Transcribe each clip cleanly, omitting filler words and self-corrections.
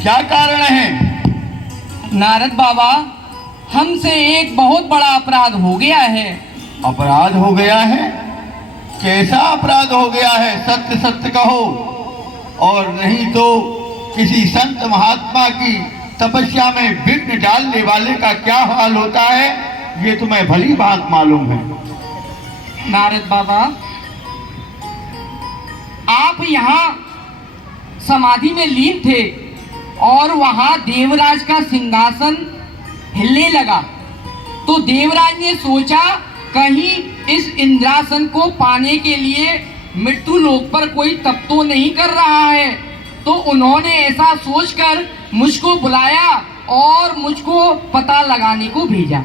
क्या कारण है? नारद बाबा, हमसे एक बहुत बड़ा अपराध हो गया है। अपराध हो गया है? कैसा अपराध हो गया है? सत्य सत्य कहो, और नहीं तो किसी संत महात्मा की तपस्या में विघ्न डालने वाले का क्या हाल होता है, ये तुम्हें भली बात मालूम है। नारद बाबा, आप यहाँ समाधि में लीन थे और वहां देवराज का सिंहासन हिलने लगा, तो देवराज ने सोचा कहीं इस इंद्रासन को पाने के लिए मृत्यु लोक पर कोई तप तो नहीं कर रहा है। तो उन्होंने ऐसा सोचकर मुझको बुलाया और मुझको पता लगाने को भेजा।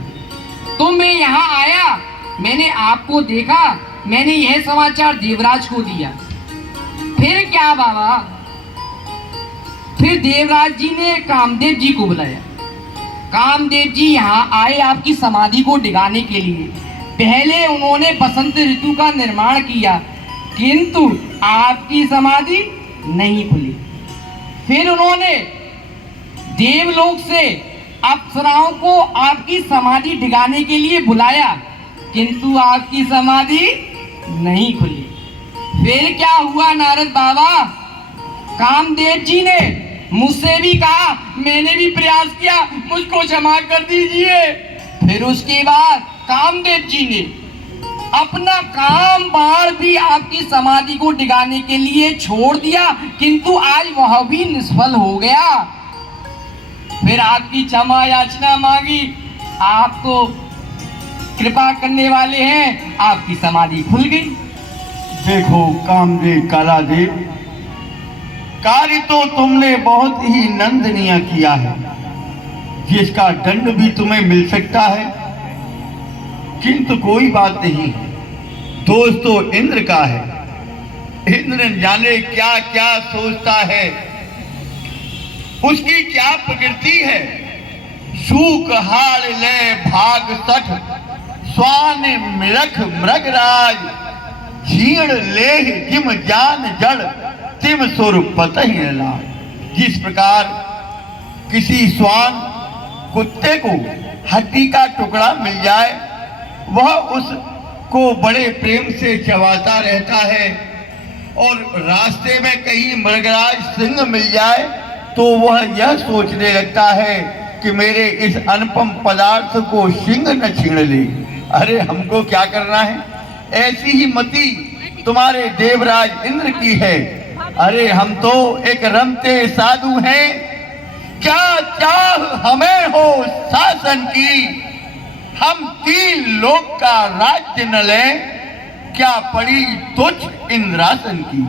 तो मैं यहाँ आया, मैंने आपको देखा, मैंने यह समाचार देवराज को दिया। फिर क्या बाबा? फिर देवराज जी ने कामदेव जी को बुलाया। कामदेव जी यहाँ आए आपकी समाधि को डिगाने के लिए। पहले उन्होंने बसंत ऋतु का निर्माण किया, किंतु आपकी समाधि नहीं खुली। फिर उन्होंने देवलोक से अप्सराओं को आपकी समाधि डिगाने के लिए बुलाया, किंतु आपकी समाधि नहीं खुली। फिर क्या हुआ नारद बाबा? कामदेव जी ने मुझसे भी कहा, मैंने भी प्रयास किया, मुझको क्षमा कर दीजिए। फिर उसके बाद कामदेव जी ने अपना काम बाण भी आपकी समाधि को डिगाने के लिए छोड़ दिया, किंतु आज वह भी निष्फल हो गया। फिर आपकी क्षमा याचना मांगी, आप तो कृपा करने वाले हैं, आपकी समाधि खुल गई। देखो कामदेव कालादेव, कार्य तो तुमने बहुत ही नंदनीय किया है, जिसका दंड भी तुम्हें मिल सकता है, किंतु कोई बात नहीं, दोष तो इंद्र का है। इंद्र जाने क्या क्या सोचता है, उसकी क्या प्रकृति है। सूक हाड़ ले भाग सठ, स्वान मृख मृगराज, झीण लेह जिम जान जड़, तिम सुर पतहि लाज। जिस प्रकार किसी स्वान कुत्ते को हड्डी का टुकड़ा मिल जाए, वह उसको बड़े प्रेम से चबाता रहता है, और रास्ते में कहीं मृगराज सिंह मिल जाए तो वह यह सोचने लगता है कि मेरे इस अनुपम पदार्थ को सिंह न छीन ले। अरे हमको क्या करना है? ऐसी ही मति तुम्हारे देवराज इंद्र की है। अरे हम तो एक रमते साधु हैं, क्या चाह हमें हो शासन की, हम 3 लोक का राज्य न लें, क्या पड़ी तुझ इंद्रासन की।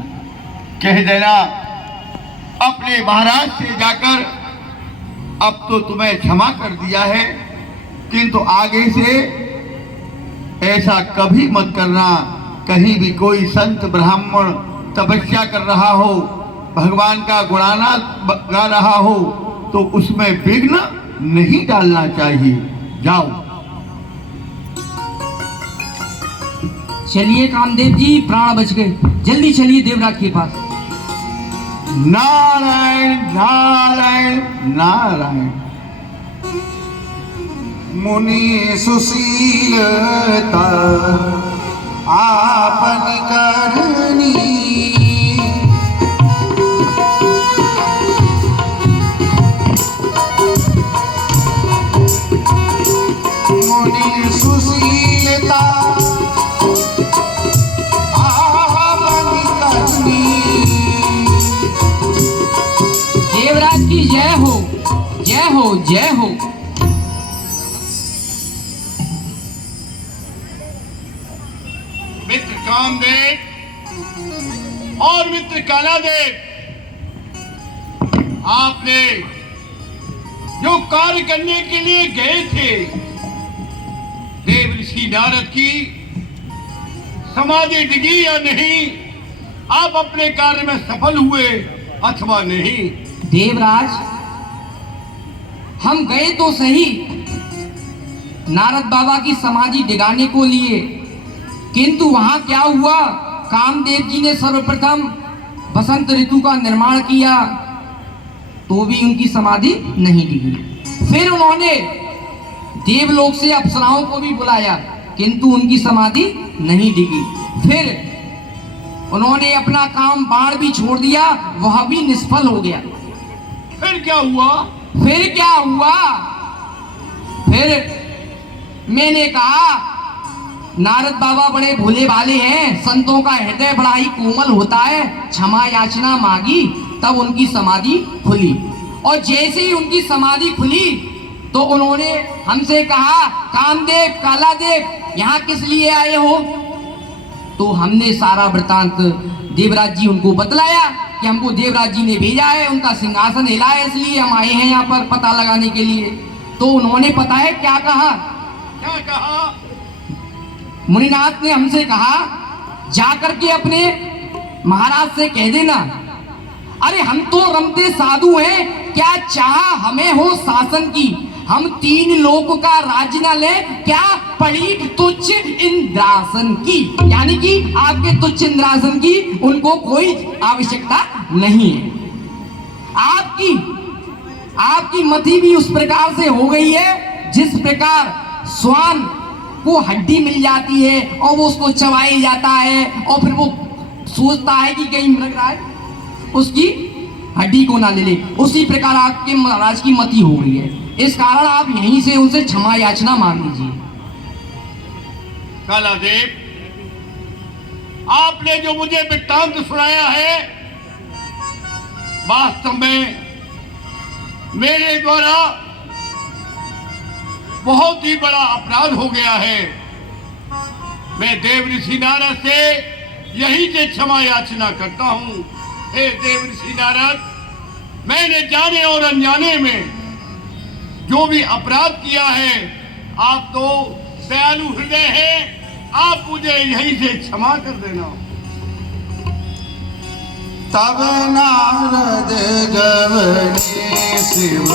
कह देना अपने महाराज से जाकर, अब तो तुम्हें क्षमा कर दिया है, किंतु आगे से ऐसा कभी मत करना। कहीं भी कोई संत ब्राह्मण तपस्या कर रहा हो, भगवान का गुणाना गा रहा हो, तो उसमें विघ्न नहीं डालना चाहिए। जाओ। चलिए कामदेव जी, प्राण बच गए, जल्दी चलिए देवराज के पास। नारायण नारायण नारायण। मुनि सुशीलता आपन करनी, मुनि सुशीलता आपन करनी। देवराज की जय हो, जय हो, जय हो। मित्र कामदेव और मित्र कालादेव, आपने जो कार्य करने के लिए गए थे, देव ऋषि नारद की समाधि डिगी या नहीं, आप अपने कार्य में सफल हुए अथवा नहीं? देवराज, हम गए तो सही नारद बाबा की समाधि डिगाने को लिए, किंतु वहां क्या हुआ? कामदेव जी ने सर्वप्रथम बसंत ऋतु का निर्माण किया तो भी उनकी समाधि नहीं डिगी। फिर उन्होंने देवलोक से अप्सराओं को भी बुलाया, किंतु उनकी समाधि नहीं डिगी। फिर उन्होंने अपना काम बाण भी छोड़ दिया, वह भी निष्फल हो गया। फिर क्या हुआ? फिर क्या हुआ? फिर मैंने कहा नारद बाबा बड़े भोले भाले हैं, संतों का हृदय बड़ा ही कोमल होता है, क्षमा याचना मांगी, तब उनकी समाधि खुली। और जैसे ही उनकी समाधि खुली तो उन्होंने हमसे कहा, कामदेव, कालादेव, यहाँ किस लिए आए हो? तो हमने सारा वृतांत देवराज जी उनको बतलाया कि हमको देवराज जी ने भेजा है, उनका सिंहासन हिला है, इसलिए हम आए हैं यहाँ पर पता लगाने के लिए। तो उन्होंने पता है क्या कहा? क्या कहा? मुनिनाथ ने हमसे कहा, जाकर के अपने महाराज से कह देना, अरे हम तो रमते साधु हैं, क्या चाह हमें हो शासन की, हम 3 लोक का राज न ले, क्या पड़ी तुच्छ इंद्रासन की। यानी कि आपके तुच्छ इंद्रासन की उनको कोई आवश्यकता नहीं है। आपकी मति भी उस प्रकार से हो गई है जिस प्रकार श्वान को हड्डी मिल जाती है और वो उसको चबाई जाता है और फिर वो सोचता है कि कहीं मृगराज उसकी हड्डी को ना ले ले, उसी प्रकार आपके महाराज की मति हो गई है। इस कारण आप यहीं से उनसे क्षमा याचना मांग लीजिए। कालादेव, आपने जो मुझे वृत्तांत सुनाया है, वास्तव में मेरे द्वारा बहुत ही बड़ा अपराध हो गया है। मैं देव ऋषि नारद से यही से क्षमा याचना करता हूं। हे देव ऋषि नारद, मैंने जाने और अनजाने में जो भी अपराध किया है, आप तो दयालु हृदय हैं, आप मुझे यहीं से क्षमा कर देना। तब नारद गवने शिव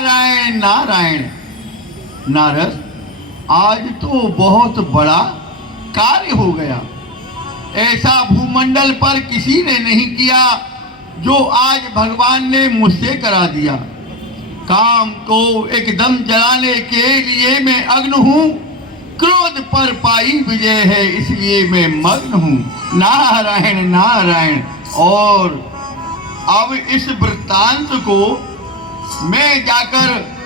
आई, नारायण। नारद, आज तो बहुत बड़ा कार्य हो गया। ऐसा भूमंडल पर किसी ने नहीं किया जो आज भगवान ने मुझसे करा दिया। काम को एकदम जलाने के लिए मैं अग्न हूँ, क्रोध पर पाई विजय है, इसलिए मैं मग्न हूँ। नारायण नारायण। और अब इस वृत्तांत को मैं जाकर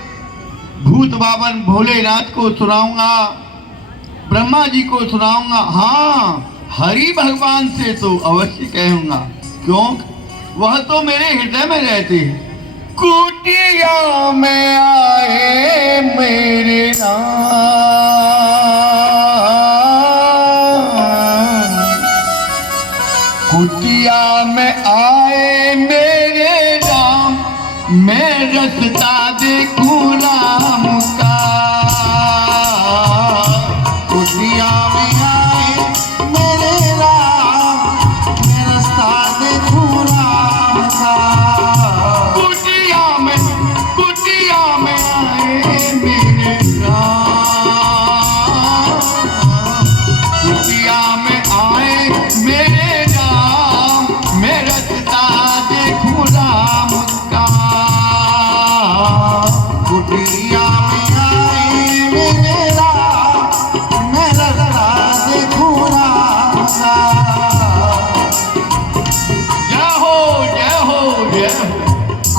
भूत बाबन भोलेनाथ को सुनाऊंगा, ब्रह्मा जी को सुनाऊंगा, हाँ हरि भगवान से तो अवश्य कहूंगा, क्यों? वह तो मेरे हृदय में रहते हैं। कुटिया में आए मेरे राम, कुटिया में आए मेरे राम, मैं रसता देखूं राम का। कुटिया में आए मेरे राम, मैं रास्ता देखूं राम का। कुटिया में आए मेरे राम, कुटिया में आए मेरे राम, मैं रसता देखूं राम का। कुटिया में आए मेरे राम, मैं रास्ता देखूं राम का। जय हो जय हो जय हो।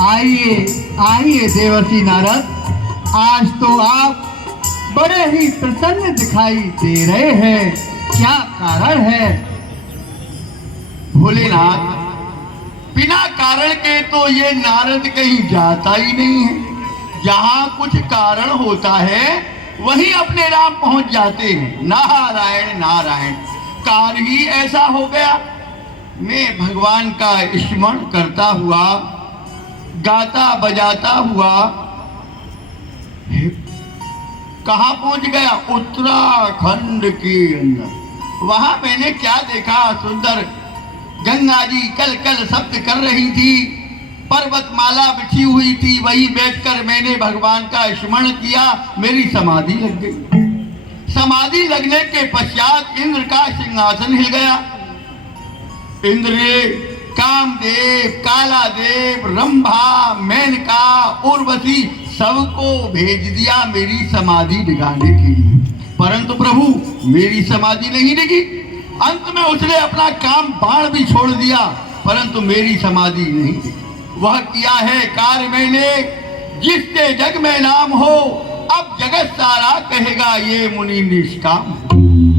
आइए देवर्षि नारद, आज तो आप बड़े ही प्रसन्न दिखाई दे रहे हैं, क्या कारण है? भोलेनाथ, बिना कारण के तो ये नारद कहीं जाता ही नहीं है। जहाँ कुछ कारण होता है वही अपने राम पहुंच जाते हैं। नारायण नारायण। कार्य ही ऐसा हो गया, मैं भगवान का स्मरण करता हुआ, गाता बजाता हुआ कहाँ पहुंच गया? उत्तराखंड के अंदर। वहां मैंने क्या देखा? सुंदर गंगा जी कल कल शब्द कर रही थी, पर पर्वतमाला बिछी हुई थी, वहीं बैठकर मैंने भगवान का स्मरण किया, मेरी समाधि लग गई। समाधि लगने के पश्चात इंद्र का सिंहासन हिल गया। इंद्र ने कामदेव, कालादेव, रंभा, मेनका, उर्वशी सबको भेज दिया मेरी समाधि डिगाने के लिए, परंतु प्रभु मेरी समाधि नहीं डिगी। अंत में उसने अपना काम बाण भी छोड़ दिया, परंतु मेरी समाधि नहीं डिगी। वह किया है कार्य मैंने जिससे जग में नाम हो, अब जगत सारा कहेगा ये मुनि निष्काम।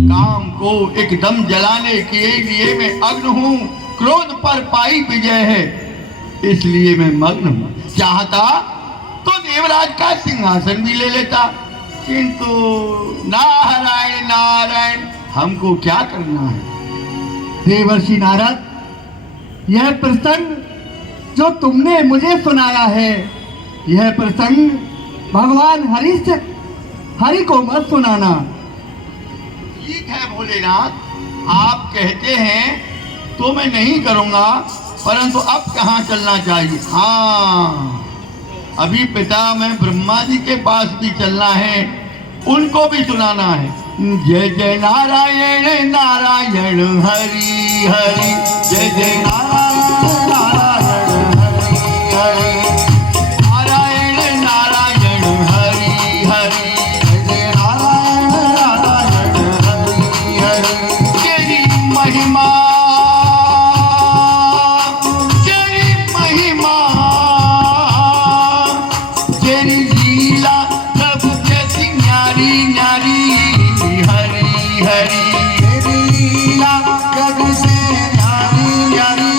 काम को एकदम जलाने के लिए मैं अग्न हूँ, क्रोध पर पाई विजय है, इसलिए मैं मग्न हूँ। चाहता तो देवराज का सिंहासन भी ले लेता, किंतु नारायण नारायण, हमको क्या करना है। देवर्षि नारद, यह प्रसंग जो तुमने मुझे सुनाया है, यह प्रसंग भगवान हरि को मत सुनाना। ठीक है भोलेनाथ, आप कहते हैं तो मैं नहीं करूंगा, परंतु अब कहाँ चलना चाहिए? हाँ, अभी पिता में ब्रह्मा जी के पास भी चलना है, उनको भी सुनाना है। जय जय नारायण नारायण हरि हरि, जय जय नारायण नारायण हरि हरि, नारायण नारायण हरि हरि, जय जय नारायण नारायण हरि हरि। तेरी महिमा, तेरी महिमा, तेरी लीला प्रभु कैसी न्यारी न्यारी, हरि हरि। तेरी लीला जग से न्यारी न्यारी,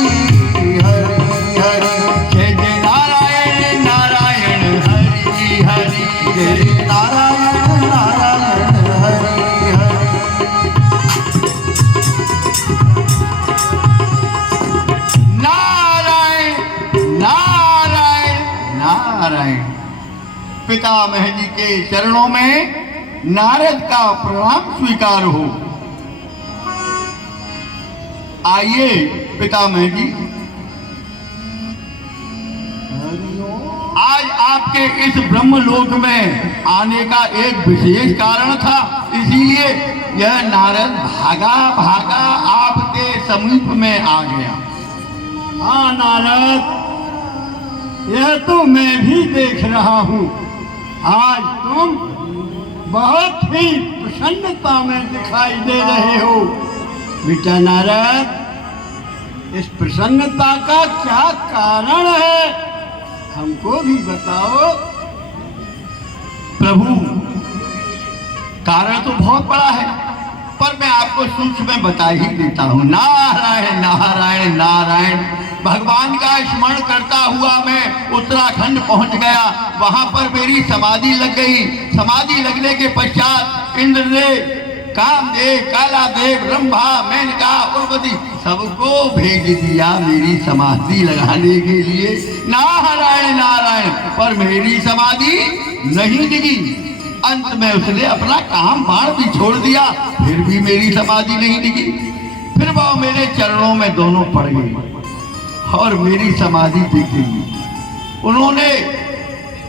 हरि हरि। जय जय नारायण नारायण हरि हरि, जय जय नारायण नारायण हरि हरि। नारायण नारायण नारायण। पितामह जी के चरणों में नारद का प्रणाम स्वीकार हो। आइए पितामह जी, आज आपके इस ब्रह्मलोक में आने का एक विशेष कारण था, इसीलिए यह नारद भागा भागा आपके समीप में आ गया। हाँ नारद, यह तो मैं भी देख रहा हूँ। आज तुम बहुत ही प्रसन्नता में दिखाई दे रहे हो। बेटा नारद, इस प्रसन्नता का क्या कारण है, हमको भी बताओ। प्रभु, कारण तो बहुत बड़ा है, पर मैं आपको सूक्ष्म में बता ही देता हूँ। नारायण नारायण नारायण, भगवान का स्मरण करता हुआ मैं उत्तराखंड पहुंच गया, वहां पर मेरी समाधि लग गई। समाधि लगने के पश्चात इंद्र ने कामदेव, कालादेव, रंभा, मेनका, उर्वशी सबको भेज दिया मेरी समाधि लगाने के लिए। नारायण नारायण, पर मेरी समाधि नहीं डिगी। अंत में उसने अपना काम बाण भी छोड़ दिया, फिर भी मेरी समाधि नहीं डिगी। फिर वह मेरे चरणों में दोनों पड़ गए और मेरी समाधि दिख गई। उन्होंने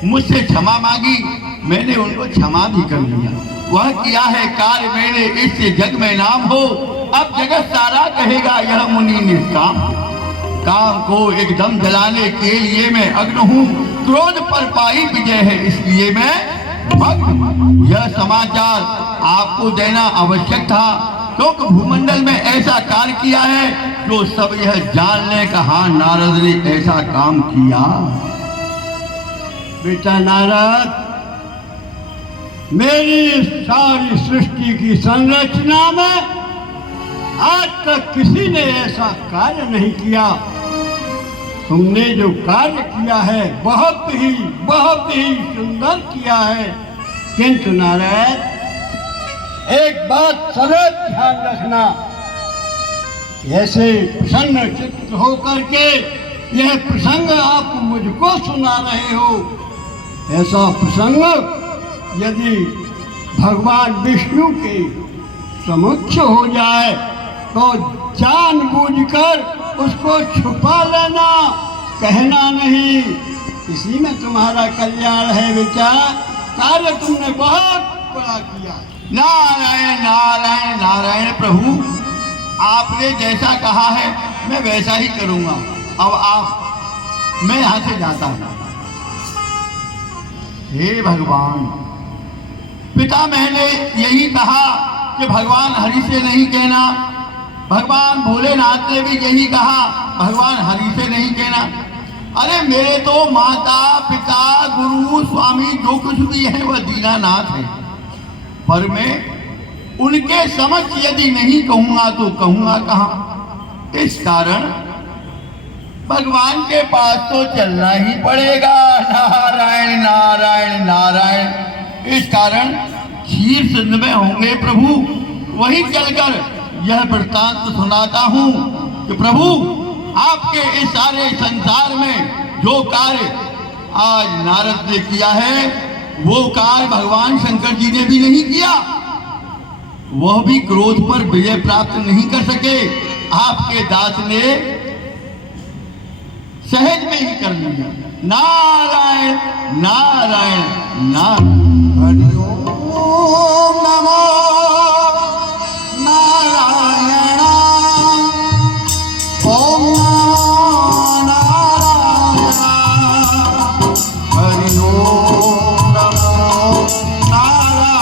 मुझसे क्षमा मांगी, मैंने उनको क्षमा भी कर दिया। वह किया है कार्य मैंने, इससे जग में नाम हो, अब जगत सारा कहेगा यह मुनि निष्काम। काम को एकदम जलाने के लिए मैं अग्न हूँ, क्रोध पर पाई विजय है, इसलिए मैं भक्त। यह समाचार आपको देना आवश्यक था, क्योंकि भूमंडल में ऐसा कार्य किया है जो सब यह जान ले कहा नारद ने ऐसा काम किया। बेटा नारद, मेरी सारी सृष्टि की संरचना में आज तक किसी ने ऐसा कार्य नहीं किया। तुमने जो कार्य किया है बहुत ही सुंदर किया है। किंतु नारद, एक बात सदैव ध्यान रखना, ऐसे प्रसन्न चित्त होकर के यह प्रसंग आप मुझको सुना रहे हो, ऐसा प्रसंग यदि भगवान विष्णु के समुच्च हो जाए तो जानबूझकर उसको छुपा लेना, कहना नहीं, इसी में तुम्हारा कल्याण है बेटा। कार्य तुमने बहुत बड़ा किया। नारायण नारायण नारायण प्रभु, आपने जैसा कहा है मैं वैसा ही करूंगा। अब मैं यहाँ से जाता हूँ। हे भगवान, पिता मैंने यही कहा कि भगवान हरि से नहीं कहना, भगवान भोलेनाथ ने भी यही कहा भगवान हरि से नहीं कहना। अरे मेरे तो माता पिता गुरु स्वामी जो कुछ भी है वह दीनानाथ है, पर मैं उनके समक्ष यदि नहीं कहूंगा तो कहूंगा कहाँ। इस कारण भगवान के पास तो चलना ही पड़ेगा। नारायण नारायण नारायण। इस कारण शीर्ष में होंगे प्रभु, वहीं चलकर यह वृत्तांत सुनाता हूँ कि प्रभु आपके इस सारे संसार में जो कार्य आज नारद ने किया है वो कार्य भगवान शंकर जी ने भी नहीं किया। वह भी क्रोध पर विजय प्राप्त नहीं कर सके, आपके दास ने सहज में ही कर लिया। नारायण नारायण नारायण। हरि ओम नमो नारायण। ओम नमो नारायण। हरि ओम नमो नारायण।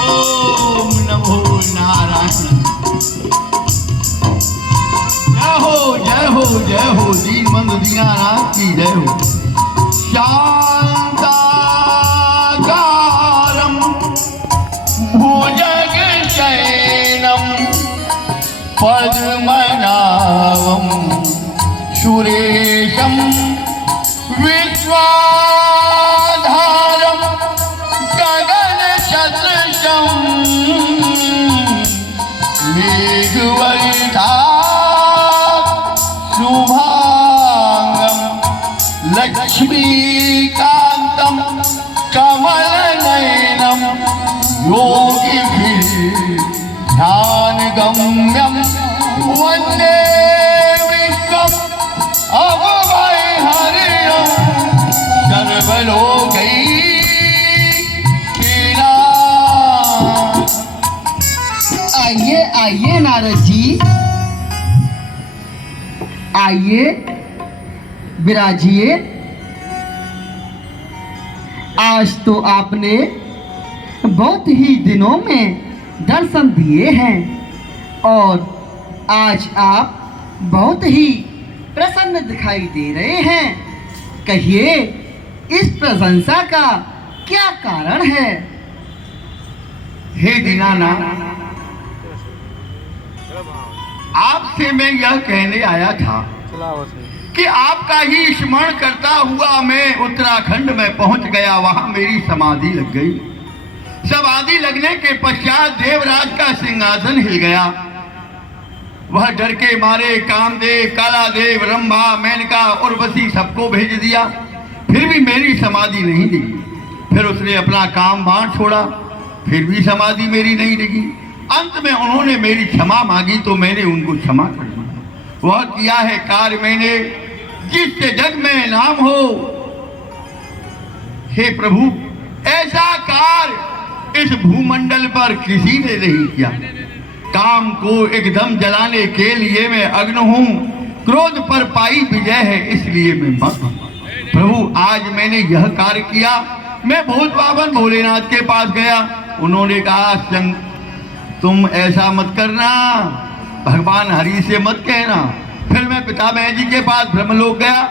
ओम नमो नारायण। जय हो दीनबंधु दीनानाथ की जय हो। शांताकारं भुजगशयनं पद्मनाभं सुरेशं विश्वाधारं गगनसदृशं मेघवर्धा शुभांगं लक्ष्मीकान्तं कमलनयनं योगिभिः ध्यानगम्यं वन्दे विश्वम् अभयहरिणं सर्वलोकैकनाथ। आइए आइए नारद जी, आइए विराजिए। आज तो आपने बहुत ही दिनों में दर्शन दिए हैं और आज आप बहुत ही प्रसन्न दिखाई दे रहे हैं। कहिए इस प्रशंसा का क्या कारण है? हे दीनानाथ, आपसे मैं यह कहने आया था कि आपका ही स्मरण करता हुआ मैं उत्तराखंड में पहुंच गया। वहां मेरी समाधि लग गई। समाधि लगने के पश्चात देवराज का सिंहासन हिल गया। वह डर के मारे कामदेव, कालादेव, रंभा, मेनका, उर्वशी सबको भेज दिया, फिर भी मेरी समाधि नहीं लगी। फिर उसने अपना काम बांट छोड़ा, फिर भी समाधि मेरी नहीं लगी। अंत में उन्होंने मेरी क्षमा मांगी तो मैंने उनको क्षमा कर दिया। वह किया है कार्य मैंने जिससे जग में नाम हो। हे प्रभु, ऐसा कार्य इस भूमंडल पर किसी ने नहीं किया। काम को एकदम जलाने के लिए मैं अग्नि हूं, क्रोध पर पाई विजय है इसलिए मैं मत हूं। प्रभु, आज मैंने यह कार्य किया। मैं भूत पावन भोलेनाथ के पास गया। उन्होंने कहा तुम ऐसा मत करना, भगवान हरि से मत कहना। फिर मैं पितामह जी के पास ब्रह्मलोक गया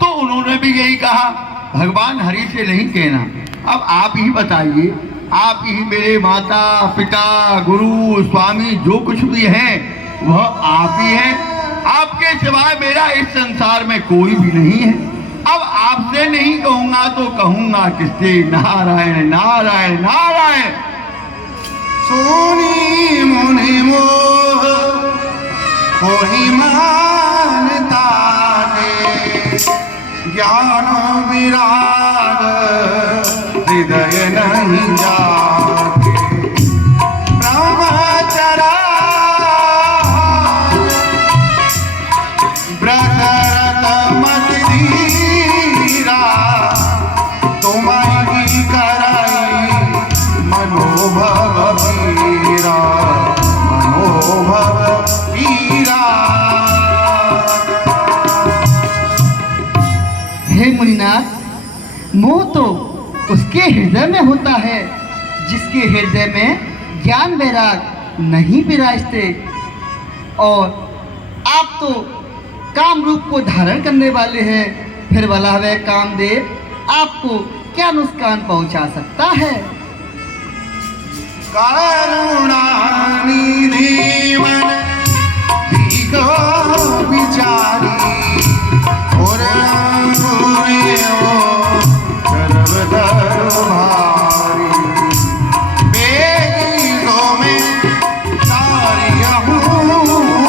तो उन्होंने भी यही कहा भगवान हरि से नहीं कहना। अब आप ही बताइए, आप ही मेरे माता पिता गुरु स्वामी जो कुछ भी हैं वह आप ही हैं। आपके सिवाय मेरा इस संसार में कोई भी नहीं है। अब आपसे नहीं कहूंगा तो कहूंगा किससे? नारायण नारायण नारायण। सोनी मुनि मोह कोई मानता है, ज्ञान विराग हृदय नहीं जागे। तो उसके हृदय में होता है जिसके हृदय में ज्ञान वैराग नहीं विराजते। और आप तो काम रूप को धारण करने वाले हैं, फिर भला वह कामदेव आपको क्या नुकसान पहुंचा सकता है? करुणानिधि मन दीर्घ विचारी और गुरे ओ सर्वधर्म भारी बेगीजों में तारियहूँ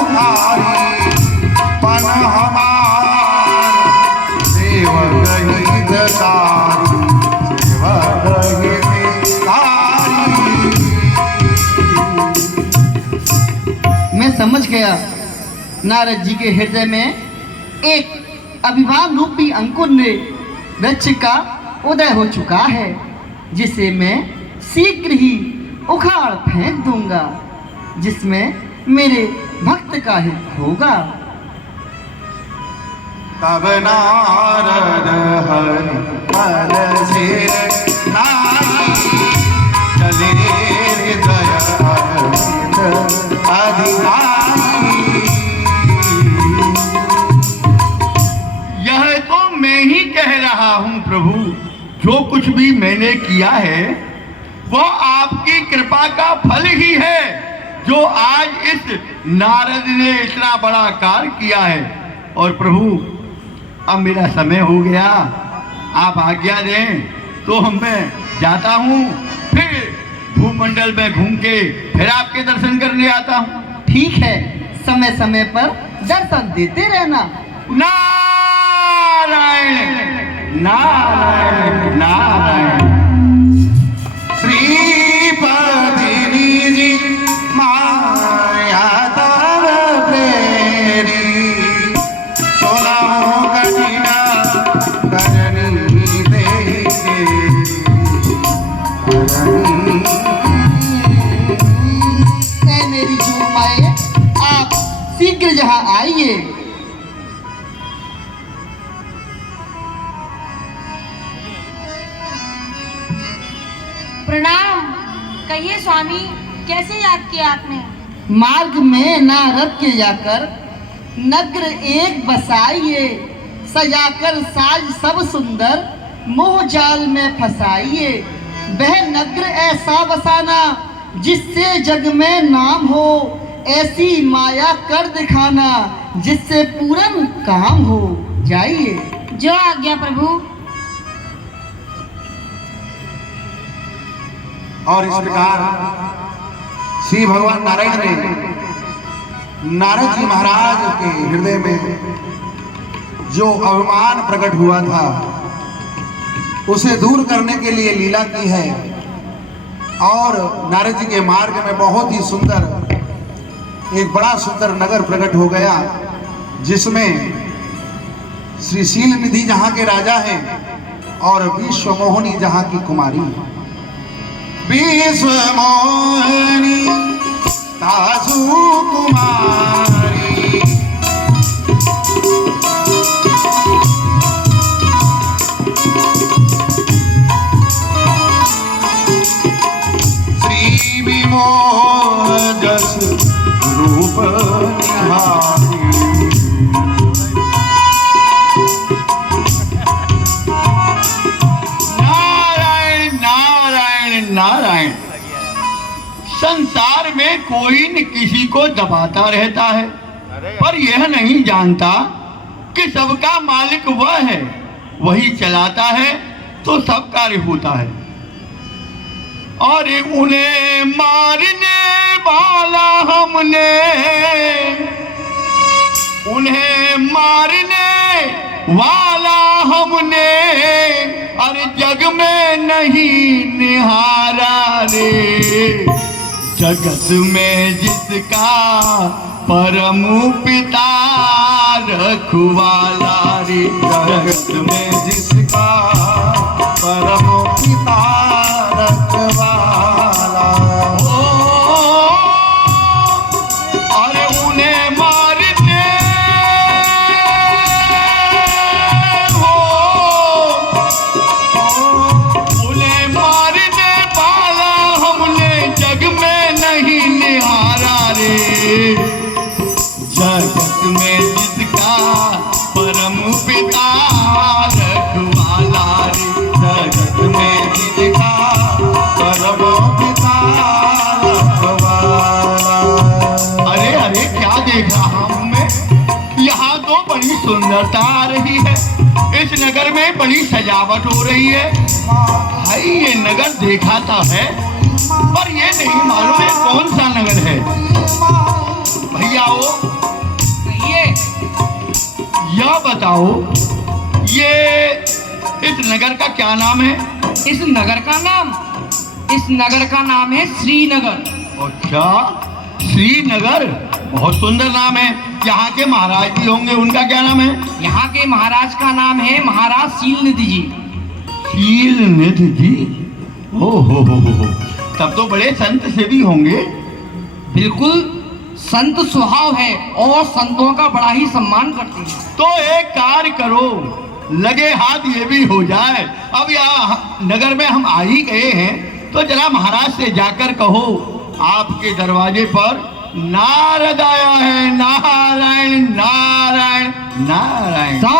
भारी पन हमार सेवक हितकारी सेवक हितकारी। मैं समझ गया, नारद जी के हृदय में एक अभिमान रूपी अंकुर ने वृक्ष का उदय हो चुका है, जिसे मैं शीघ्र ही उखाड़ फेंक दूंगा, जिसमें मेरे भक्त का हित होगा। तब नारद हरि पर सिर नाई चले हृदय अर्पित अधिकारी। यह तो मैं ही कह रहा हूँ प्रभु, जो कुछ भी मैंने किया है वह आपकी कृपा का फल ही है, जो आज इस नारद ने इतना बड़ा कार्य किया है। और प्रभु अब मेरा समय हो गया, आप आज्ञा दें तो मैं जाता हूँ, फिर भूमंडल में घूम के फिर आपके दर्शन करने आता हूँ। ठीक है, समय समय पर दर्शन देते रहना। नारायण नारायण नारायण। श्रीपदिनी जी माया तव प्रेरी सुनहु कठिना करनी देके ऐ मेरी जो माए, आप शीघ्र यहाँ आइए। प्रणाम। कहिए स्वामी, कैसे याद किया आपने? मार्ग में नारद के जाकर नग्र एक बसाइए, सजाकर साज सब सुंदर मोह जाल में फंसाइए। वह नग्र ऐसा बसाना जिससे जग में नाम हो, ऐसी माया कर दिखाना जिससे पूर्ण काम हो। जाइए। जो आज्ञा प्रभु। और इस प्रकार श्री भगवान नारायण ने नारद जी महाराज के हृदय में जो अभिमान प्रकट हुआ था उसे दूर करने के लिए लीला की है। और नारद जी के मार्ग में बहुत ही सुंदर एक बड़ा सुंदर नगर प्रकट हो गया, जिसमें श्री शील निधि जहाँ के राजा हैं और विश्व मोहिनी जहाँ की कुमारी है। विश्व मोहिनी ताजू कुमारी श्री विमोह जस रूप निहारी। नारायण। संसार में कोई न किसी को दबाता रहता है, पर यह नहीं जानता कि सबका मालिक वह है, वही चलाता है तो सब कार्य होता है। और उन्हें मारने वाला हमने, उन्हें मारने वाला हमने अरे जग में नहीं निहारा रे। जगत में जिसका परम पिता रखवाला रे, जगत में जिसका परम पिता रखवाला। अरे उन्हें मारने हो सुंदरता आ रही है। इस नगर में बड़ी सजावट हो रही है। भाई ये नगर देखा तो है, पर ये नहीं मालूम है कौन सा नगर है। भैया वो कहिए। यह बताओ, ये इस नगर का क्या नाम है? इस नगर का नाम है श्रीनगर। अच्छा, श्रीनगर, बहुत सुंदर नाम है। यहाँ के महाराज जी होंगे, उनका क्या नाम है? यहाँ के महाराज का नाम है महाराज शीलनिधि जी। शीलनिधि जी, ओ हो, तब तो बड़े संत से भी होंगे। बिल्कुल संत स्वभाव है और संतों का बड़ा ही सम्मान करते हैं। तो एक कार्य करो, लगे हाथ ये भी हो जाए। अब यहाँ नगर में हम आ ही गए हैं, तो जरा महाराज से जाकर कहो आपके दरवाजे पर नारद आया है। नारायण नारायण नारायण। सावधान!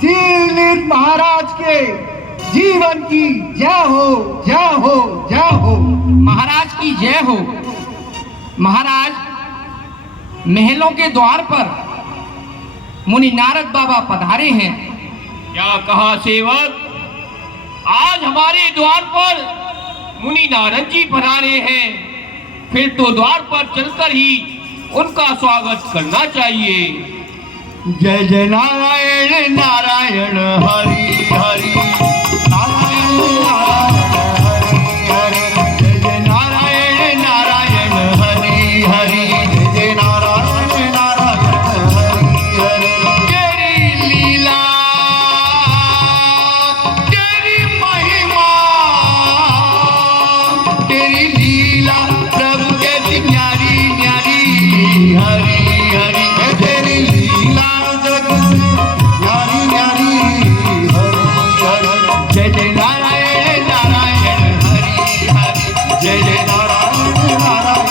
शीलनिधि महाराज के जीवन की जय हो, जय हो, जय हो। महाराज की जय हो। महाराज, महलों के द्वार पर मुनि नारद बाबा पधारे हैं। क्या कहा सेवक? आज हमारे द्वार पर मुनि नारद जी पधारे हैं, फिर तो द्वार पर चलकर ही उनका स्वागत करना चाहिए। जय जय नारायण नारायण हरि हरि नारायण नारायण हरि हरि। जय जय नारायण नारायण हरि हरि। जय जय नारायण नारायण हरि हरि। तेरी लीला, तेरी महिमा, तेरी लीला प्रभु कैसी न्यारी न्यारी। हरि हरि। तेरी लीला जग से न्यारी न्यारी। हरि हरि। जय जय नारायण नारायण हरि हरि। जय जय नारायण नारायण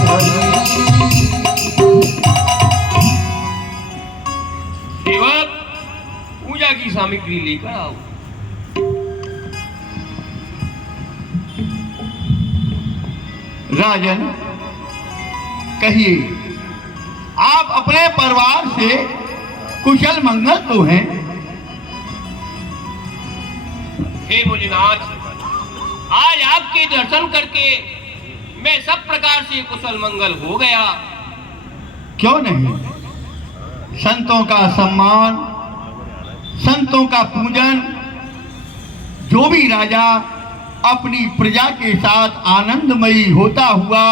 हरि हरि। सेवक, पूजा की सामग्री लेकर आओ। राजन, कहिए, आप अपने परिवार से कुशल मंगल तो हैं? हे भोलेनाथ, आज आपके दर्शन करके मैं सब प्रकार से कुशल मंगल हो गया। क्यों नहीं? संतों का सम्मान, संतों का पूजन, जो भी राजा अपनी प्रजा के साथ आनंदमयी होता हुआ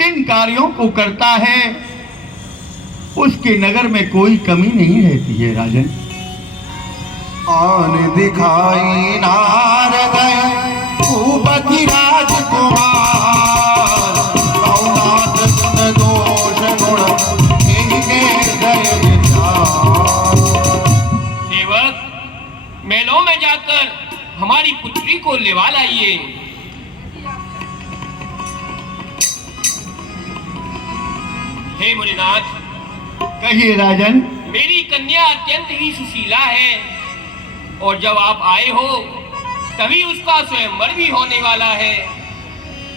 इन कार्यों को करता है, उसके नगर में कोई कमी नहीं रहती है। राजन, आन दिखाई नारद भूपति राजकुमार, कौनात गुण दोष गुण इनके दय विचार। सेवक, महलों में जाकर हमारी पुत्री को लेवा लाइए। हे मुनिनाथ, कहिए राजन। मेरी कन्या अत्यंत ही सुशीला है, और जब आप आए हो तभी उसका स्वयंवर भी होने वाला है।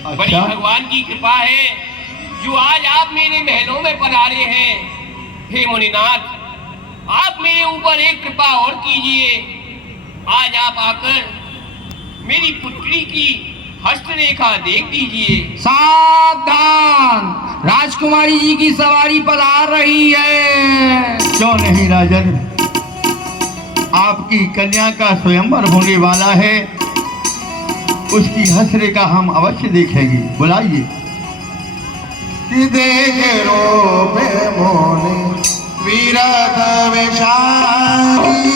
बड़ी अच्छा, भगवान की कृपा है जो आज आप मेरे महलों में पधारे हैं। हे मुनिनाथ, आप मेरे ऊपर एक कृपा और कीजिए। आज आप आकर मेरी पुत्री की हस्तरेखा देख दीजिए। सावधान! राजकुमारी जी की सवारी पधार रही है। क्यों नहीं राजन, आपकी कन्या का स्वयंवर होने वाला है, उसकी हस्तरेखा हम अवश्य देखेंगे। बुलाइए। कि देख रोपे मोने विरत विशारी,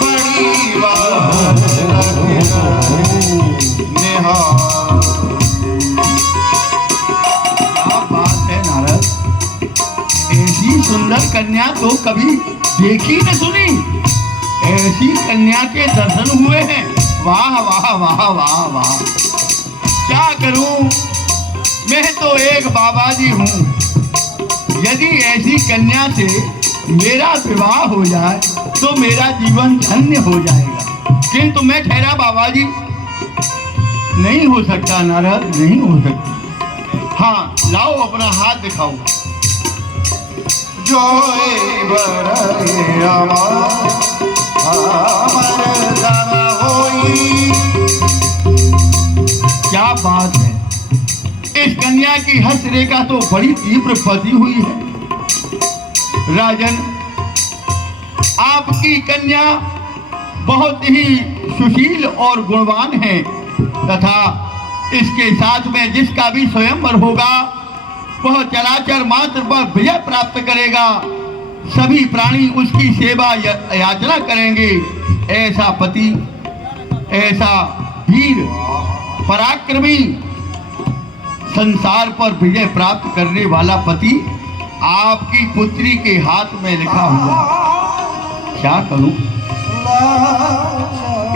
बड़ी बात निहार। क्या बात है नारद, ऐसी सुंदर कन्या तो कभी देखी न सुनी। ऐसी कन्या के दर्शन हुए हैं। वाह वाह वाह वाह वाह। क्या करूं, मैं तो एक बाबा जी हूँ। यदि ऐसी कन्या से मेरा विवाह हो जाए तो मेरा जीवन धन्य हो जाएगा। किंतु मैं ठहरा बाबा जी, नहीं हो सकता नारद, नहीं हो सकता। हाँ, लाओ अपना हाथ दिखाओ। जो बरए अमर दम होई। क्या बात है, इस कन्या की हस्तरेखा तो बड़ी तीव्र फंसी हुई है। राजन, आपकी कन्या बहुत ही सुशील और गुणवान है तथा इसके साथ में जिसका भी स्वयंवर होगा वह चराचर मात्र पर विजय प्राप्त करेगा। सभी प्राणी उसकी सेवा याचना करेंगे। ऐसा पति, ऐसा वीर पराक्रमी, संसार पर विजय प्राप्त करने वाला पति आपकी पुत्री के हाथ में लिखा हुआ। क्या करूं,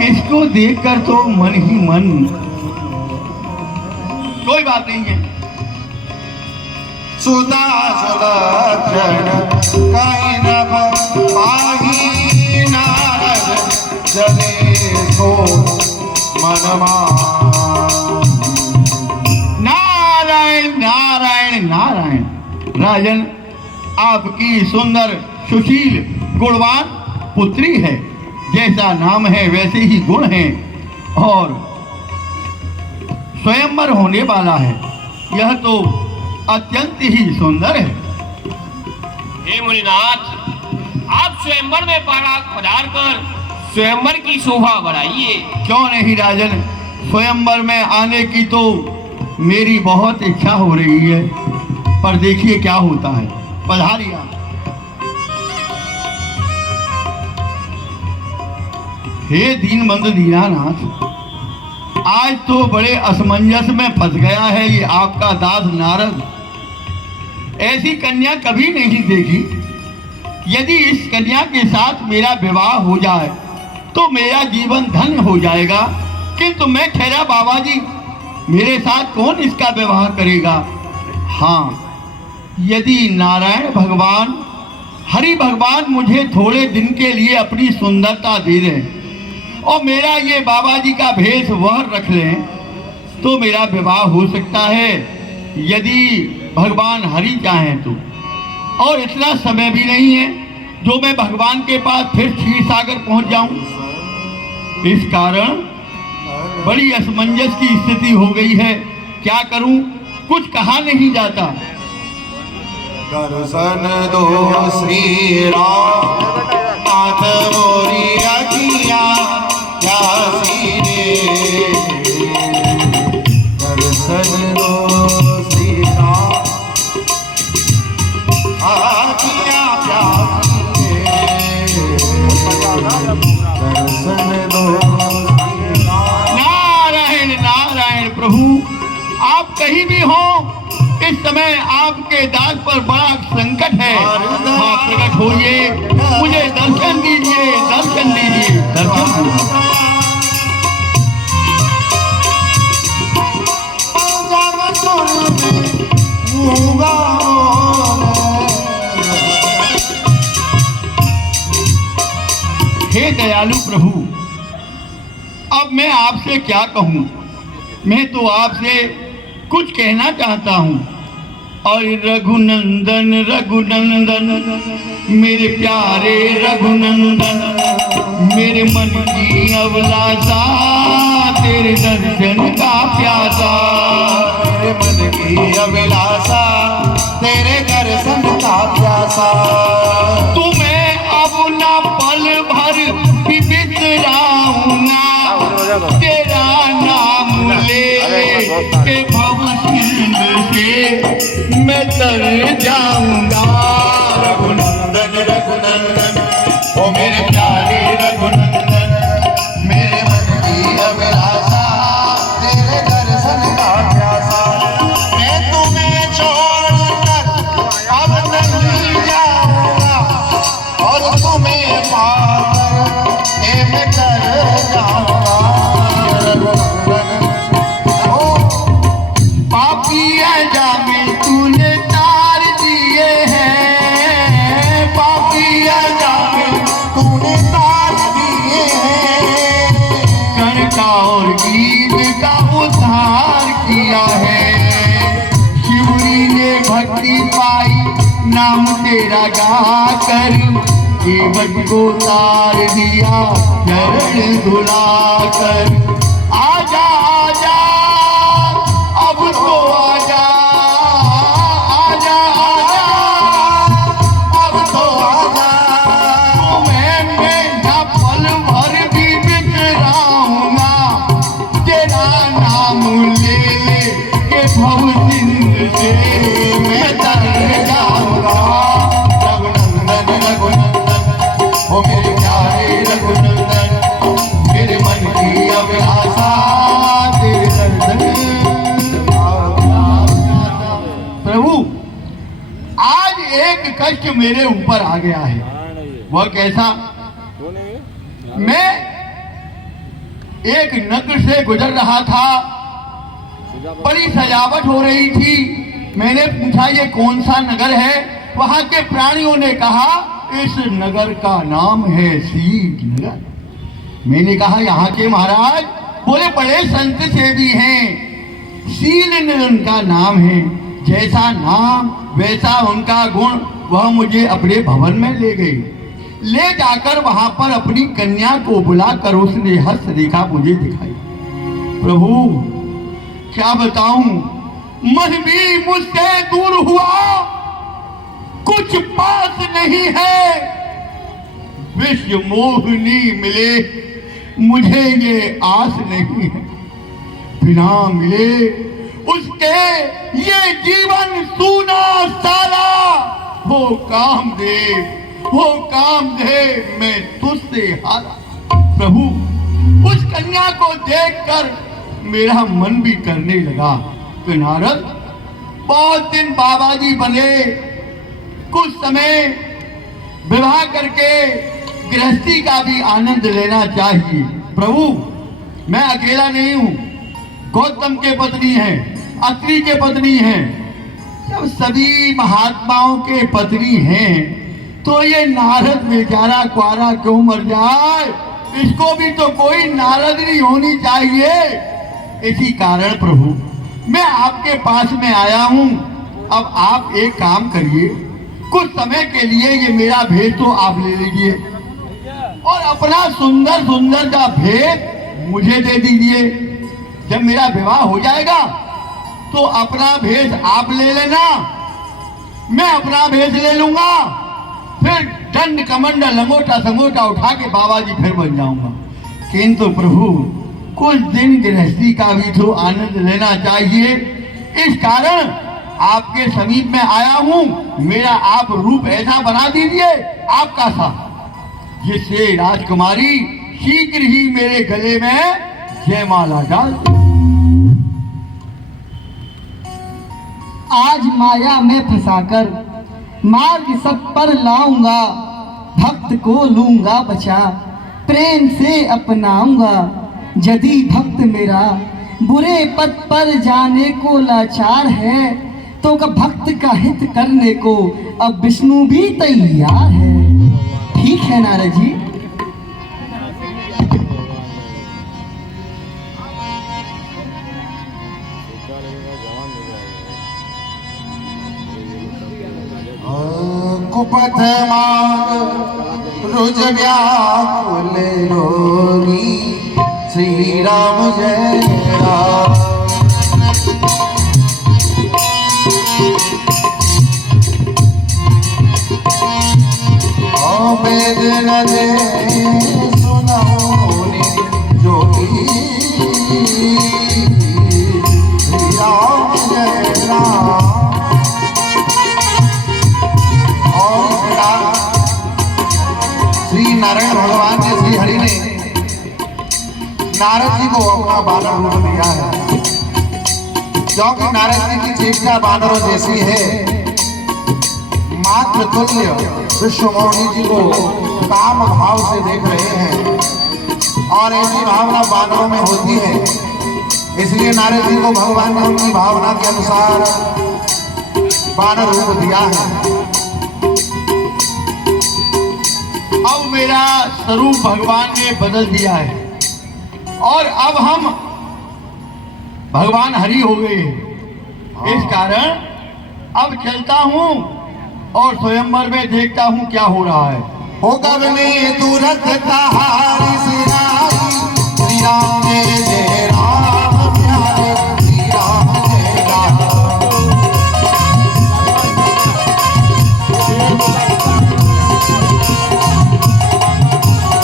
इसको देखकर तो मन ही मन। कोई बात नहीं है। सुता सुलक्षण कहीं न पाही। नारद जले सो मनमा। नारायण नारायण नारायण। राजन, आपकी सुंदर सुशील गुणवान पुत्री है। जैसा नाम है वैसे ही गुण हैं और स्वयंवर होने वाला है। यह तो अत्यंत ही सुंदर है। हे मुनिनाथ, आप स्वयंवर में पधार कर स्वयंवर की शोभा बढ़ाइए। क्यों नहीं राजन, स्वयंवर में आने की तो मेरी बहुत इच्छा हो रही है, पर देखिए क्या होता है। पधारिए आप। हे दीनबंधु दीनानाथ, आज तो बड़े असमंजस में फंस गया है ये आपका दास नारद। ऐसी कन्या कभी नहीं देखी। यदि इस कन्या के साथ मेरा विवाह हो जाए तो मेरा जीवन धन्य हो जाएगा, किंतु मैं ठहरा बाबा जी, मेरे साथ कौन इसका विवाह करेगा। हाँ, यदि नारायण भगवान, हरि भगवान मुझे थोड़े दिन के लिए अपनी सुंदरता दे दें और मेरा ये बाबा जी का भेष वह रख लें तो मेरा विवाह हो सकता है, यदि भगवान हरि चाहें तो। और इतना समय भी नहीं है जो मैं भगवान के पास फिर क्षीर सागर पहुंच जाऊं। इस कारण बड़ी असमंजस की स्थिति हो गई है। क्या करूं, कुछ कहा नहीं जाता। दर्शन दो श्री राम नाथ मोरी अखिया प्यासी रे। दर्शन दो श्री राम अखिया प्यासी रे। दर्शन दो श्री राम। नारायण नारायण। प्रभु, आप कहीं भी हो, इस समय आपके दास पर बड़ा संकट है। आप प्रकट होइए, मुझे दर्शन दीजिए, दर्शन दीजिए, दर्शन दीजिए। हे दयालु प्रभु, अब मैं आपसे क्या कहूँ। मैं तो आपसे कुछ कहना चाहता हूँ। और रघुनंदन रघुनंदन, मेरे प्यारे रघुनंदन, मेरे मन की अभिलाषा तेरे दर्शन का प्यासा। मेरे मन की अभिलाषा तेरे दर्शन का प्यासा। तुम्हें अब ना पल भर भी बिसराऊंगा, तेरा नाम ले के भवसिंधु से मैं तर जाऊंगा। रघुनंदन रघुनंदन, ओ मेरे प्यारे रघुनंदन, मेरे मन की अभिलाषा तेरे दर्शन का प्यासा। मैं तुम्हें छोड़कर अब नहीं जाऊंगा और तुम्हें पाकर मैं तर जाऊंगा। पापिया जामे तूने तार दिए हैं, पापिया जामे तूने तार दिए हैं। कण का और गीत का तेरा गाकर जीवन को तार दिया चरण धुलाकर। आजा आजा अब तो आजा, आजा आजा अब तो आजा। मैं ना पल भर भी बिसराऊंगा, तेरा नाम ले ले के भव सिंध से मैं तर जाऊंगा। रघुनंदन रघुनंदन ओ मेरे प्यारे रघुनंदन, मेरे मन की अभिलाषा तेरे दर्शन। प्रभु आज एक कष्ट मेरे ऊपर आ गया है। वह कैसा? मैं एक नगर से गुजर रहा था, बड़ी सजावट हो रही थी। मैंने पूछा ये कौन सा नगर है? वहां के प्राणियों ने कहा इस नगर का नाम है शीत नगर। मैंने कहा यहाँ के महाराज? बोले बड़े संत से भी हैं, शील उनका नाम है। जैसा नाम वैसा उनका गुण। वह मुझे अपने भवन में ले गई। ले जाकर वहां पर अपनी कन्या को बुलाकर उसने हंस रेखा मुझे दिखाई। प्रभु क्या बताऊं, मन भी मुझसे दूर हुआ, कुछ पास नहीं है। विश्व मोहिनी मिले मुझे ये आस नहीं है, बिना मिले उसके ये जीवन सूना सारा। हो कामदेव मैं तुझसे हारा। प्रभु उस कन्या को देखकर मेरा मन भी करने लगा कि नारद बहुत दिन बाबा जी बने, कुछ समय विवाह करके गृहस्थी का भी आनंद लेना चाहिए। प्रभु मैं अकेला नहीं हूँ, गौतम के पत्नी हैं, अत्रि के पत्नी हैं। जब सभी महात्माओं के पत्नी हैं तो ये नारद बेचारा कुआरा क्यों मर जाए? इसको भी तो कोई नारदनी होनी चाहिए। इसी कारण प्रभु मैं आपके पास में आया हूँ। अब आप एक काम करिए, कुछ समय के लिए ये मेरा भेद तो आप ले लीजिए और अपना सुंदर सुंदर का भेद मुझे दे दीजिए। जब मेरा विवाह हो जाएगा तो अपना भेद आप ले लेना, मैं अपना भेद ले लूंगा। फिर दंड कमंड लंगोटा संगोटा उठा के बाबा जी फिर बन जाऊंगा। किंतु प्रभु कुछ दिन गृहस्थी का भी तो आनंद लेना चाहिए। इस कारण आपके समीप में आया हूँ। मेरा आप रूप ऐसा बना दीजिए आपका सा, जिससे राजकुमारी शीघ्र ही मेरे गले में जयमाला डाल। आज माया में फंसाकर मार्ग सब पर लाऊंगा, भक्त को लूंगा बचा, प्रेम से अपनाऊंगा। यदि भक्त मेरा बुरे पद पर जाने को लाचार है तो भक्त का हित करने को अब विष्णु भी तैयार है। ठीक है नारद जी? कुपथ मार्ग रुज व्याकुल रोगी, श्री राम जय राम। वेद न दे सुनाओ जोगी, श्री राम जय राम। श्री नारायण भगवान ने, श्री हरि ने नारद जी को अपना बानर रूप दिया है, क्योंकि नारद जी की चेष्टा बानरों जैसी है। मात्र तुल्य विश्वमोहिनी जी को काम भाव से देख रहे हैं और ऐसी भावना बानरों में होती है। इसलिए नारद जी को भगवान ने उनकी भावना के अनुसार बानर रूप दिया है। अब मेरा स्वरूप भगवान ने बदल दिया है और अब हम भगवान हरि हो गए। इस कारण अब चलता हूँ और स्वयंवर में देखता हूँ क्या हो रहा है। होगा में तुरंत कहारी सिरारी, श्री राम जय राम प्यारे, श्री राम जय राम।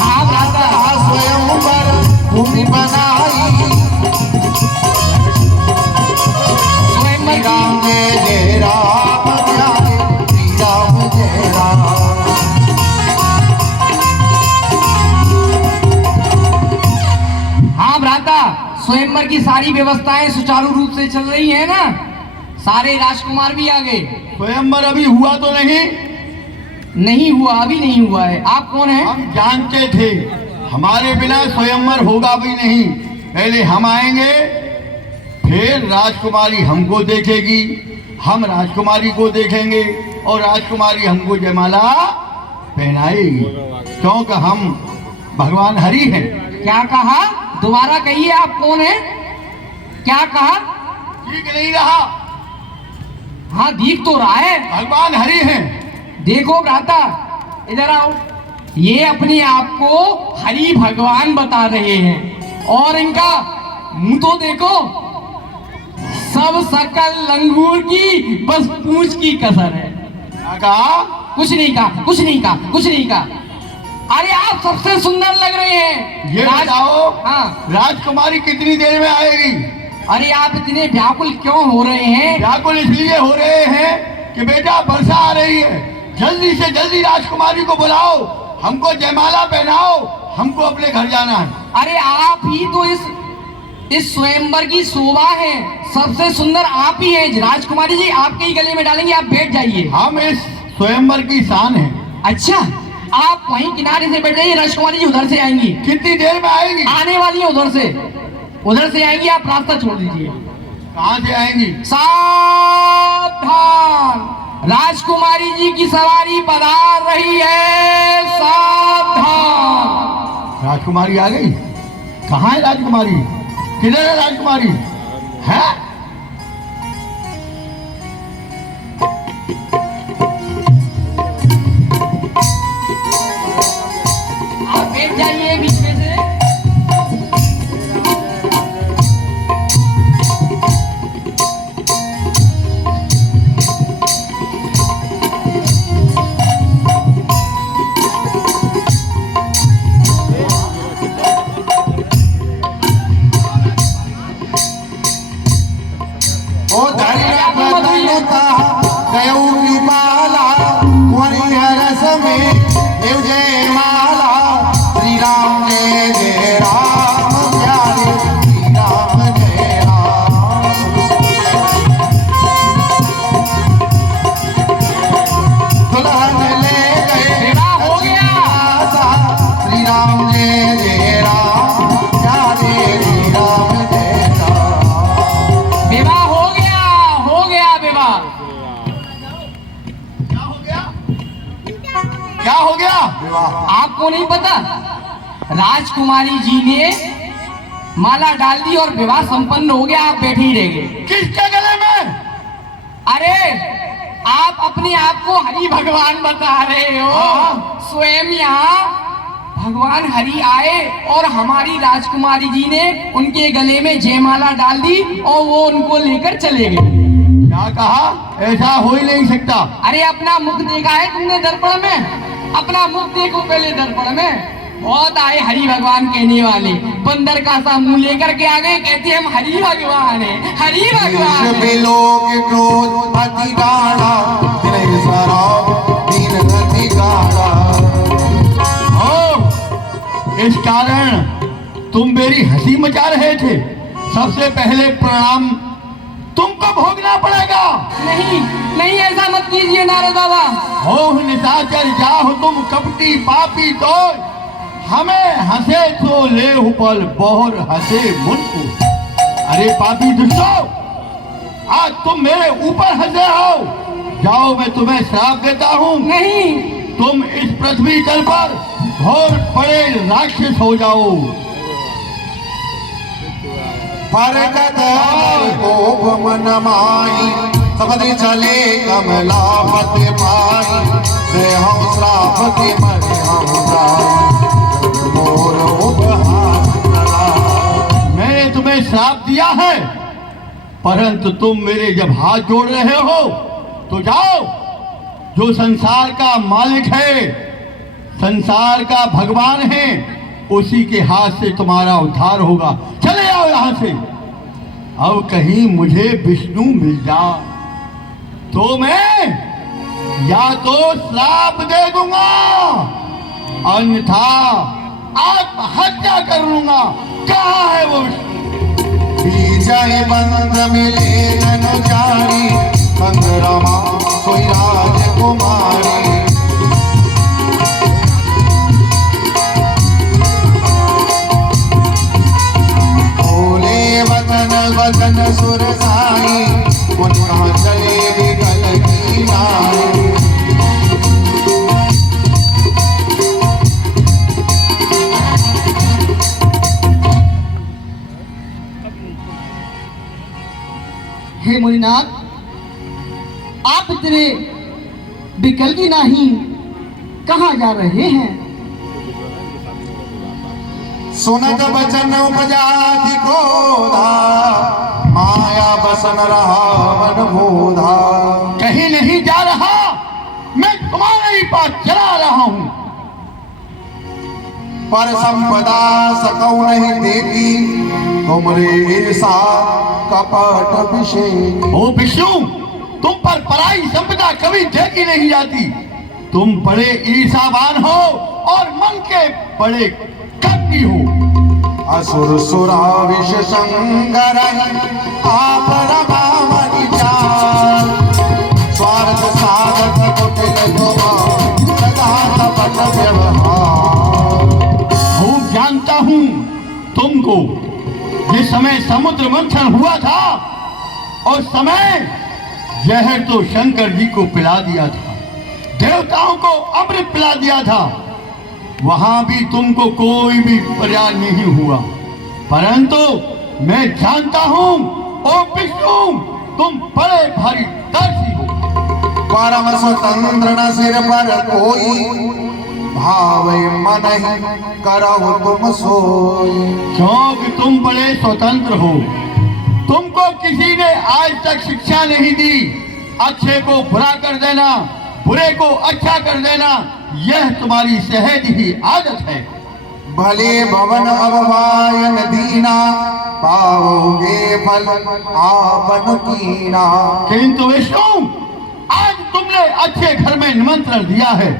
हाँ भ्राता, स्वयंवर भूमि बनाई, स्वयंवर श्री राम जय राम प्यारे, श्री राम जय राम। हाँ भ्राता, स्वयंवर की सारी व्यवस्थाएं सुचारू रूप से चल रही है ना? सारे राजकुमार भी आ गए? स्वयंवर अभी हुआ तो नहीं? नहीं हुआ, अभी नहीं हुआ है। आप कौन हैं? हम जानते थे हमारे बिना स्वयंवर होगा भी नहीं। पहले हम आएंगे, फिर राजकुमारी हमको देखेगी, हम राजकुमारी को देखेंगे और राजकुमारी हमको जयमाला पहनाएगी, क्योंकि हम भगवान हरि हैं। क्या कहा? दोबारा कहिए, आप कौन हैं? क्या कहा? ठीक नहीं रहा, हाँ दिख तो रहा है। भगवान हरि हैं। देखो भ्राता, इधर आओ। ये अपने आप को हरि भगवान बता रहे हैं और इनका मुंह तो देखो, सब सकल लंगूर की बस पूंछ की कसर है। क्या कहा? कुछ नहीं कहा, कुछ नहीं कहा, कुछ नहीं कहा। अरे आप सबसे सुंदर लग रहे हैं। ये बताओ, हाँ, राजकुमारी कितनी देर में आएगी? अरे आप इतने व्याकुल क्यों हो रहे हैं? व्याकुल इसलिए हो रहे हैं कि बेटा वर्षा आ रही है, जल्दी से जल्दी राजकुमारी को बुलाओ, हमको जयमाला पहनाओ, हमको अपने घर जाना है। अरे आप ही तो इस स्वयंवर की शोभा है, सबसे सुंदर आप ही हैं। राजकुमारी जी आपके ही गले में डालेंगे, आप बैठ जाइए। हम इस स्वयंवर की शान है। अच्छा, आप वहीं किनारे से बैठ जाइए, राजकुमारी जी उधर से आएंगी। कितनी देर में आएगी? आने वाली है, उधर से आएंगी। आप रास्ता छोड़ दीजिए। कहाँ से आएंगी? सावधान, राजकुमारी जी की सवारी पधार रही है, सावधान। राजकुमारी आ गई? कहाँ है राजकुमारी? किधर है राजकुमारी? है? आप बैठ जाइए बीच में से। ओ धैर्य बदलता गयौ कृपाला, हर समय देव जय माला, श्री राम जय राम प्यारे, श्री राम जय राम। दुल्हन ले गए विवाह हो गया। श्री राम जय राम प्यारे, श्री राम जय राम। विवाह हो गया विवाह। क्या हो गया? क्या हो गया? विवाह आपको नहीं पता? राजकुमारी जी ने माला डाल दी और विवाह संपन्न हो गया। आप बैठे ही रह गए। किसके गले में? अरे आप अपने आप को हरि भगवान बता रहे हो। हाँ। स्वयं यहाँ भगवान हरि आए और हमारी राजकुमारी जी ने उनके गले में जयमाला डाल दी और वो उनको लेकर चले गए। क्या कहा? ऐसा हो ही नहीं सकता। अरे अपना मुख देखा है तुमने दर्पण में? अपना मुख देखो पहले दर्पण में। बहुत आए हरि भगवान कहने वाले, बंदर का सा मुंह लेकर के आ गए, कहते हम हरि भगवान हैं, हरि भगवान हैं। बिलोक क्रोध अति गाढ़ा, दिने शराब दीन अति गाढ़ा। ओ, इस कारण तुम मेरी हंसी मचा रहे थे। सबसे पहले प्रणाम तुमको भोगना पड़ेगा। नहीं नहीं, ऐसा मत कीजिए नारद बाबा। हो निशाचर जाहो तुम कपटी पापी, तो हमें हंसे तो ले उपल बहुर हंसे मुन को। अरे पापी दुष्टों, आज तुम मेरे ऊपर हंसे हो। जाओ, मैं तुम्हें श्राप देता हूँ। नहीं, तुम इस पृथ्वी तल पर घोर बड़े राक्षस हो जाओ। परगत कोप मन माही, सबरी चले कमलापति पाई दे हम श्राप के मरे हम जाई मोर उपहास करा। मैंने तुम्हें श्राप दिया है, परंतु तुम मेरे जब हाथ जोड़ रहे हो तो जाओ, जो संसार का मालिक है, संसार का भगवान है, उसी के हाथ से तुम्हारा उद्धार होगा। चले आओ यहाँ से। अब कहीं मुझे विष्णु मिल जाए तो मैं या तो श्राप दे दूंगा, अन्यथा आत्महत्या कर लूंगा। कहाँ है वो विष्णु? विजय बंध मिले जन जानी चंद्रमा सोई राजकुमारी। बोले वचन वचन सुर साई उनका चले विकल की नाई। हे मुनिनाथ, आप इतने विकल्प नहीं कहाँ जा रहे हैं? सुनत बचन उपजाति क्रोधा माया बसन रहा मन बोधा। कहीं नहीं जा रहा, मैं तुम्हारे ही पास चला रहा हूँ। पर संपदा सकौ नहीं देती तुमरे ईर्षा कपट विषय। ओ विष्णु, तुम पर पराई संपदा कभी देखी नहीं जाती। तुम बड़े ईर्षावान हो और मन के बड़े कपटी हो। असुर सुरा विष संगर आप रमावनि जान। स्वार्थ साधक कुटिल सदा कपट व्यवहार। खूब जानता हूँ तुमको। जिस समय समुद्र मंथन हुआ था और समय जहर तो शंकर जी को पिला दिया था, देवताओं को अमृत पिला दिया था, वहां भी तुमको कोई भी प्रयास नहीं हुआ। परंतु मैं जानता हूं ओ विष्णु, तुम बड़े भारी दर्शी हो। परम स्वतंत्र न सिर पर कोई भावे मन ही करहु तुम सोई। क्योंकि तुम बड़े स्वतंत्र हो। तुमको किसी ने आज तक शिक्षा नहीं दी अच्छे को बुरा कर देना, बुरे को अच्छा कर देना। यह तुम्हारी सहज ही आदत है। भले भवन अववायन दीना पाओगे फल आपन कीना। किंतु विष्णु, आज तुमने अच्छे घर में निमंत्रण दिया है,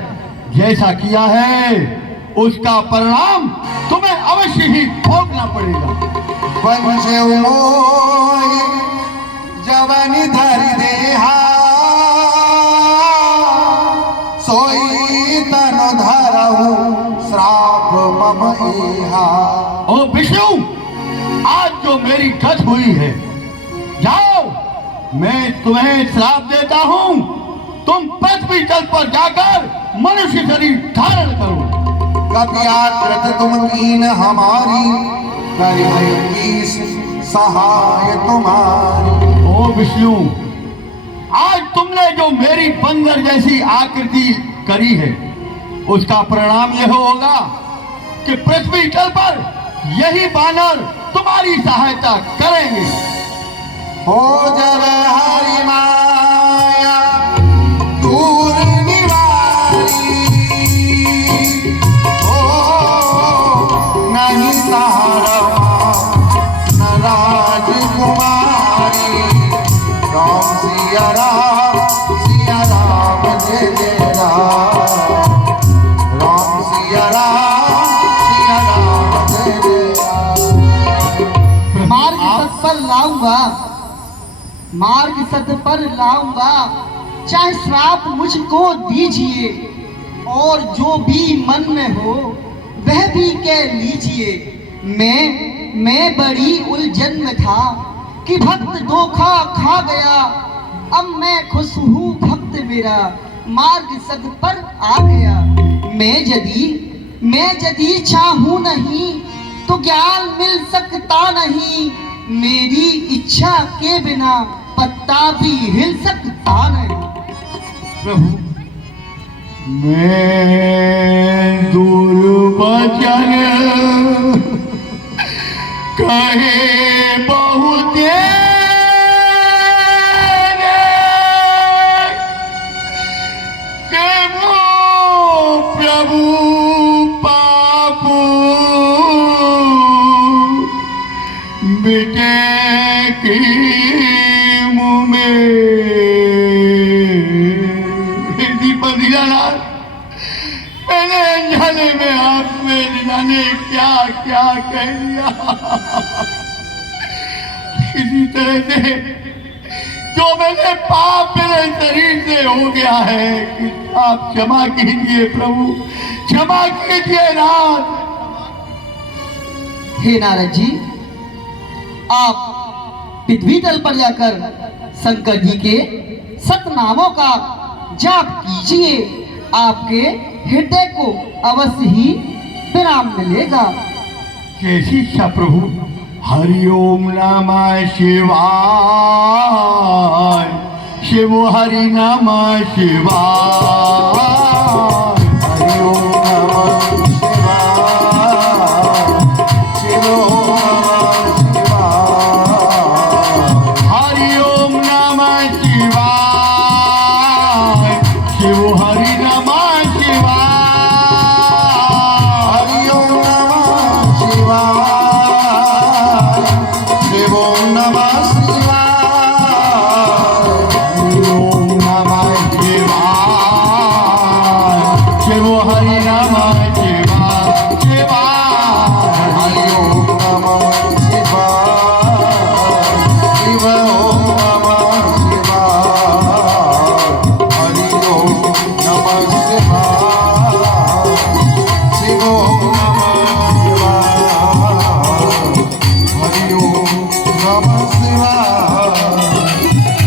जैसा किया है उसका परिणाम तुम्हें अवश्य ही भोगना पड़ेगा। पंचे मोहि जवनि धरि देहा सोई तन धरहु श्राप मम इहा। ओ विष्णु, आज जो मेरी गत हुई है, जाओ, मैं तुम्हें श्राप देता हूँ। तुम पृथ्वी तल पर जाकर मनुष्य शरीर धारण करो। कपियाकृत तुम कीन हमारी करिहै सहाय तुम्हारी। ओ विष्णु, आज तुमने जो मेरी बंदर जैसी आकृति करी है, उसका परिणाम यह होगा कि पृथ्वी तल पर यही बानर तुम्हारी सहायता करेंगे। हो जब हरि माया दूर निवारी। नहीं सहारा न राजकुमारी। राम सिया राम जय जय राम। राम सिया राम जय जय राम। मार्ग सत पर लाऊंगा, मार्ग सत पर लाऊंगा। चाहे श्राप मुझको दीजिए और जो भी मन में हो वह भी कह लीजिए। मैं बड़ी उलझन में था कि भक्त धोखा खा गया। अब मैं खुश हूँ, भक्त मेरा मार्ग सद पर आ गया। मैं यदि चाहूँ नहीं तो ज्ञान मिल सकता नहीं। मेरी इच्छा के बिना पत्ता भी हिल सकता नहीं। प्रभु मैं दूर बचन कहे बहुत प्रभु पाप बेटे के मुंह में दीपक दीनानाथ मैंने जाने में आप में जाने क्या क्या कह दिया। इसी तरह से जो मैंने पाप मेरे शरीर से हो गया है आप क्षमा कीजिए प्रभु, क्षमा कीजिए नाथ। हे नारद जी, आप पृथ्वी तल पर जाकर शंकर जी के सतनामों का जाप कीजिए, आपके हृदय को अवश्य ही विराम मिलेगा। कैसी इच्छा प्रभु। हरिओम नमः शिवाय, शिव हरि नमः शिवाय, हरिओम नमः शिवाय, शिव हरिओम नमः शिवाय, शिव हरि नमः शिवाय, हरिओम नमः शिवाय, शिव नमः शिवाय, हरिओम नमः शिवाय, शिव हरि नमः शिवाय, शिवाय, हरिओम नमः शिवाय, शिव नमः शिवाय, हरिओम नमः शिवाय, शिव नमः शिवाय, हरिओम नमः शिवाय।